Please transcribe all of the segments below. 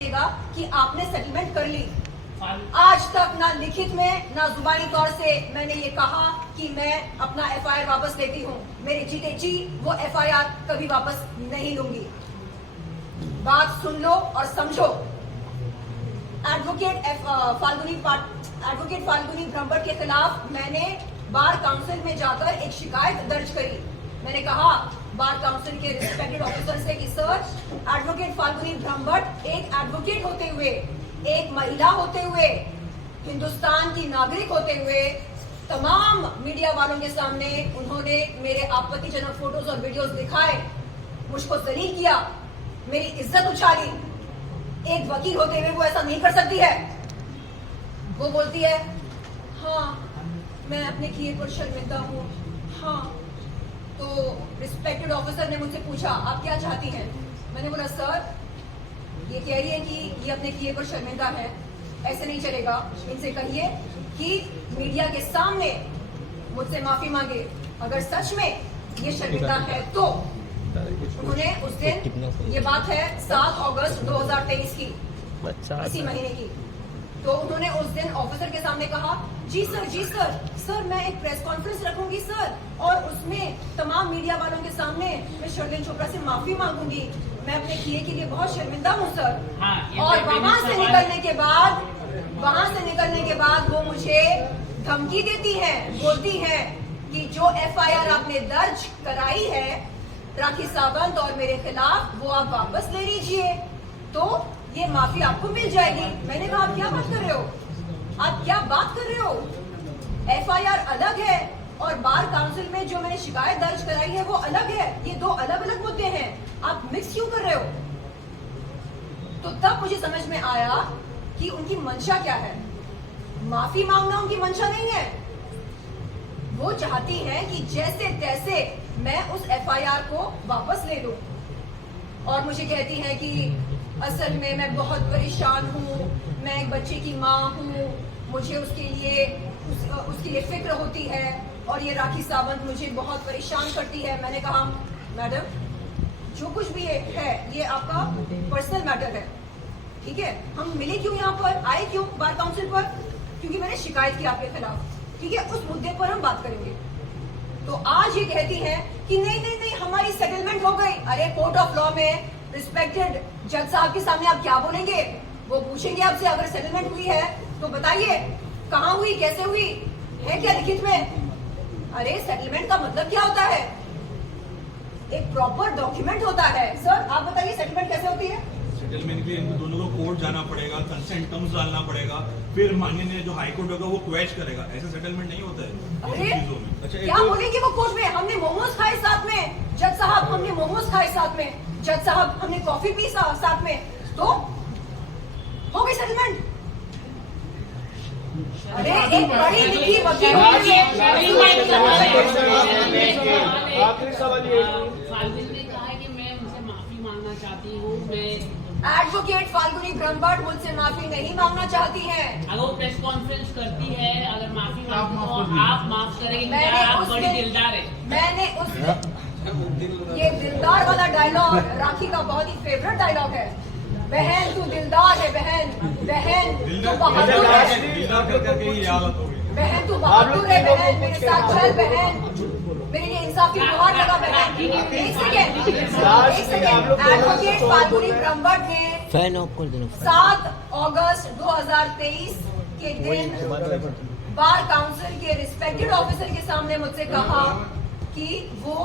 कि आपने सेटलमेंट कर ली। आज तक ना लिखित में ना जुबानी तौर से मैंने ये कहा कि मैं अपना एफआईआर वापस लेती हूँ। मेरे जीते जी वो एफआईआर कभी वापस नहीं लूंगी। बात सुन लो और समझो। एडवोकेट फाल्गुनी ब्रह्मभट्ट के खिलाफ मैंने बार काउंसिल में जाकर एक शिकायत दर्ज करी। मैंने कहा बार काउंसिल के रिस्पेक्टेड ऑफिसर से कि सर, एडवोकेट फाल्गुनी ब्रह्मभट्ट एक एडवोकेट होते हुए, एक महिला होते हुए, हिंदुस्तान की नागरिक होते हुए तमाम मीडिया वालों के सामने उन्होंने मेरे आपत्तिजनक फोटोज और वीडियोस दिखाए, मुझको जलील किया, मेरी इज्जत उछाली। एक वकील होते हुए वो ऐसा नहीं कर सकती है। वो बोलती है हाँ मैं अपने किए पर शर्मिंदा हूँ। हाँ, तो रिस्पेक्टेड ऑफिसर ने मुझसे पूछा आप क्या चाहती हैं? मैंने बोला सर, ये कह रही है कि ये अपने किए पर शर्मिंदा है, ऐसे नहीं चलेगा। इनसे कहिए कि मीडिया के सामने मुझसे माफी मांगे। अगर सच में ये शर्मिंदा है तो उन्होंने उस दिन, ये बात है 7 अगस्त 2023 की, इसी महीने की, तो उन्होंने उस दिन ऑफिसर के सामने कहा जी सर, सर मैं एक प्रेस कॉन्फ्रेंस रखूंगी सर, और उसमें तमाम मीडिया वालों के सामने मैं शर्लिन चोपड़ा से माफी मांगूंगी। मैं अपने किए के लिए बहुत शर्मिंदा हूँ सर। और वहां से निकलने के बाद वो मुझे धमकी देती है, बोलती है कि जो एफआईआर आपने दर्ज कराई है राखी सावंत और मेरे खिलाफ, वो आप वापस ले लीजिए तो ये माफी आपको मिल जाएगी। मैंने कहा आप क्या बात कर रहे हो? आप क्या बात कर रहे हो? एफआईआर अलग है और बार काउंसिल में जो मैंने शिकायत दर्ज कराई है वो अलग है। ये दो अलग अलग मुद्दे हैं, आप मिक्स क्यों कर रहे हो? तो तब मुझे समझ में आया कि उनकी मंशा क्या है। माफी मांगना उनकी मंशा नहीं है। वो चाहती हैं कि जैसे तैसे मैं उस एफआईआर को वापस ले लूं, और मुझे कहती हैं कि असल में मैं बहुत परेशान हूँ, मैं एक बच्चे की माँ हूँ, मुझे उसके लिए फिक्र होती है, और ये राखी सावंत मुझे बहुत परेशान करती है। मैंने कहा मैडम, जो कुछ भी है ये आपका पर्सनल मैटर है, ठीक है? हम मिले क्यों यहाँ पर, आए क्यों बार काउंसिल पर? क्योंकि मैंने शिकायत की आपके खिलाफ, ठीक है? उस मुद्दे पर हम बात करेंगे। तो आज ये कहती है कि नहीं हमारी सेटलमेंट हो गई। अरे कोर्ट ऑफ लॉ में रिस्पेक्टेड जज साहब के सामने आप क्या बोलेंगे? वो पूछेंगे आपसे अगर सेटलमेंट हुई है तो बताइए कहाँ हुई, कैसे हुई, है क्या लिखित में? अरे सेटलमेंट का मतलब क्या होता है? एक प्रॉपर डॉक्यूमेंट होता है। सर आप बताइए सेटलमेंट कैसे होती है? सेटलमेंट के लिए इन दोनों को कोर्ट जाना पड़ेगा, कंसेंट टर्म्स डालना पड़ेगा, फिर माननीय जो हाई कोर्ट होगा वो क्वेश करेगा। ऐसे सेटलमेंट नहीं होता है अरे अच्छा, क्या बोलेंगे वो कोर्ट में? हमने मोमोज खाए साथ में, जज साहब हमने मोमोज खाए साथ में, जज साहब हमने कॉफी पी साथ में, तो हो गई सेटलमेंट। अरे एक बड़ी लिखी वकील आखिरी सवाल ये फाल्गुनी ने कहा है कि मैं उनसे माफी मांगना चाहती हूँ। एडवोकेट फाल्गुनी ब्रह्मभट्ट मुझसे माफी नहीं मांगना चाहती हैं। अगर वो प्रेस कॉन्फ्रेंस करती है, अगर माफी मांगती तो आप माफ करेंगे? आप बड़ी दिलदार है। मैंने उस ये दिलदार वाला डायलॉग राखी का बहुत ही फेवरेट डायलॉग है। बहन तू दिलदार है, बहन तू बहादुर है, बहन तू बहादुर है, बहन मेरे साथ चल, बहन मेरे लिए इंसाफ की गुहार लगा, बहन। एक सेकेंड, एडवोकेट फाल्गुनी ब्रह्मभट्ट ने 7 अगस्त 2023 के दिन बार काउंसिल के रिस्पेक्टेड ऑफिसर के सामने मुझसे कहा कि वो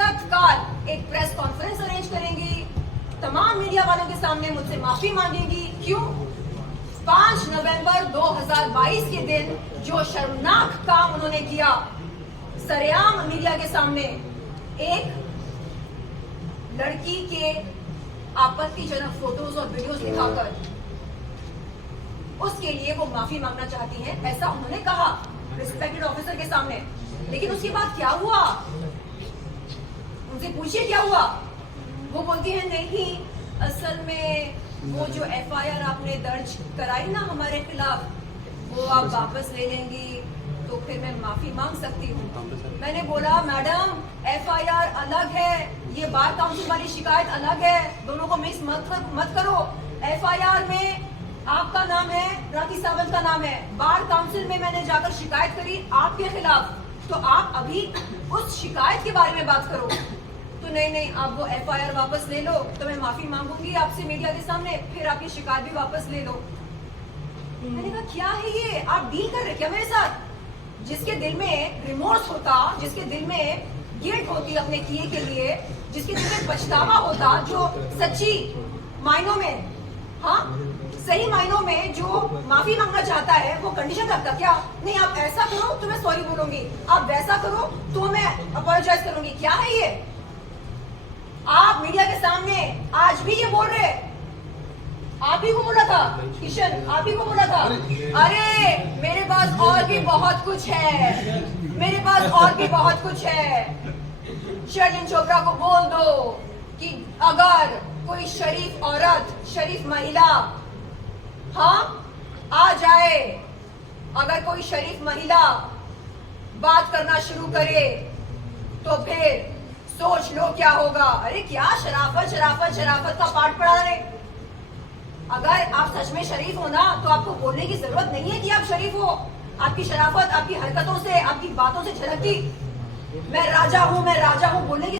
तत्काल एक प्रेस कॉन्फ्रेंस अरेंज करेंगी, तमाम मीडिया वालों के सामने मुझसे माफी मांगेगी। क्यों? 5 नवंबर 2022 के दिन जो शर्मनाक काम उन्होंने किया, सरेआम मीडिया के सामने एक लड़की के आपत्तिजनक फोटोज और वीडियोस दिखाकर, उसके लिए वो माफी मांगना चाहती हैं, ऐसा उन्होंने कहा रिस्पेक्टेड ऑफिसर के सामने। लेकिन उसके बाद क्या हुआ? उनसे पूछिए क्या हुआ? वो बोलती है नहीं, असल में वो जो एफआईआर आपने दर्ज कराई ना हमारे खिलाफ, वो आप वापस ले लेंगी तो फिर मैं माफी मांग सकती हूँ। मैंने बोला मैडम एफआईआर अलग है, ये बार काउंसिल वाली शिकायत अलग है, दोनों को मिक्स मत करो। एफआईआर राखी सावंत का नाम है। बार काउंसिल में मैंने जाकर शिकायत करी आपके खिलाफ, तो आप अभी उस शिकायत के बारे में बात करो। तो नहीं, आप वो FIR वापस ले लो, तो मैं माफी मांगूंगी आपसे मीडिया के सामने, फिर आपकी शिकायत भी वापस ले लो। मैंने कहा क्या है ये, आप डील कर रहे क्या मेरे साथ? जिसके दिल में रिमोर्स होता, जिसके दिल में गिल्ट होती अपने किए के लिए, जिसके दिल में पछतावा होता, जो सच्ची मायनों में, हाँ सही मायनों में जो माफी मांगना चाहता है, वो कंडीशन रखता क्या? नहीं आप ऐसा करो तो मैं सॉरी बोलूंगी, आप वैसा करो तो मैं अपोलोजाइज करूंगी। क्या है ये? आप मीडिया के सामने आज भी ये बोल रहे, आप ही को बोला था किशन, आप ही को बोला था। अरे मेरे पास और भी बहुत कुछ है, मेरे पास और भी बहुत कुछ है। शर्लिन चोपड़ा को बोल दो कि अगर कोई शरीफ औरत, शरीफ महिला, हाँ आ जाए, अगर कोई शरीफ महिला बात करना शुरू करे तो फिर सोच लो क्या होगा। अरे क्या शराफत शराफत शराफत का पाठ पढ़ा रहे। अगर आप सच में शरीफ हो ना, तो आपको बोलने की जरूरत नहीं है कि आप शरीफ हो। आपकी शराफत आपकी हरकतों से, आपकी बातों से झलकती, मैं राजा हूं बोलने की